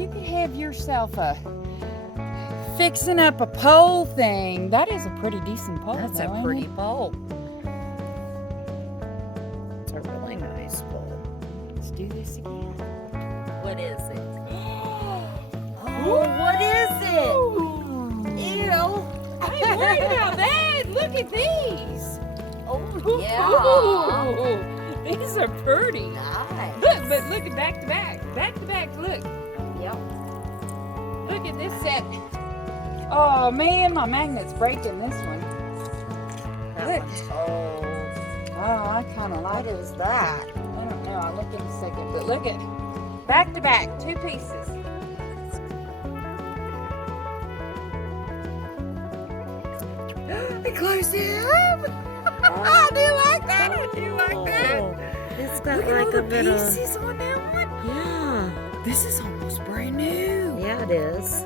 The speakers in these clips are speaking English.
you could have yourself a fixing up a pole thing. That is a pretty decent pole. That's though, a ain't pretty it? pole. It's a really nice pole. Let's do this again. What is it? Oh, what is it? Ew. Hey, worry about that. Look at these. Oh, yeah. Ooh, these are pretty. Nice. Look, but look at back to back. Back to back, look. Yep. Look at this set. Oh man, my magnet's breaking this one. That Look. one's old. Oh, I kind of like What it. is that? I don't know, I'll look in a second. But look at back to back, 2 pieces. Close it up. I do like that. I do like that. It's got Look at like all a the bit of. pieces on that one. Yeah. This is almost brand new. Yeah, it is.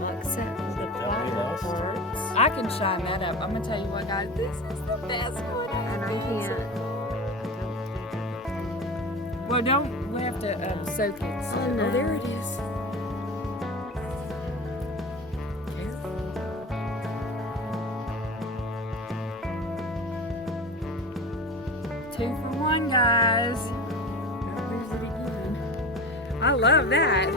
Like set the bottom lost? parts. I can shine that up. I'm gonna tell you what, guys. This is the best one. And I can't. Well, don't. We have to soak it. So. Oh, no. Oh, there it is. Two for one, guys. Don't lose it again. I love that.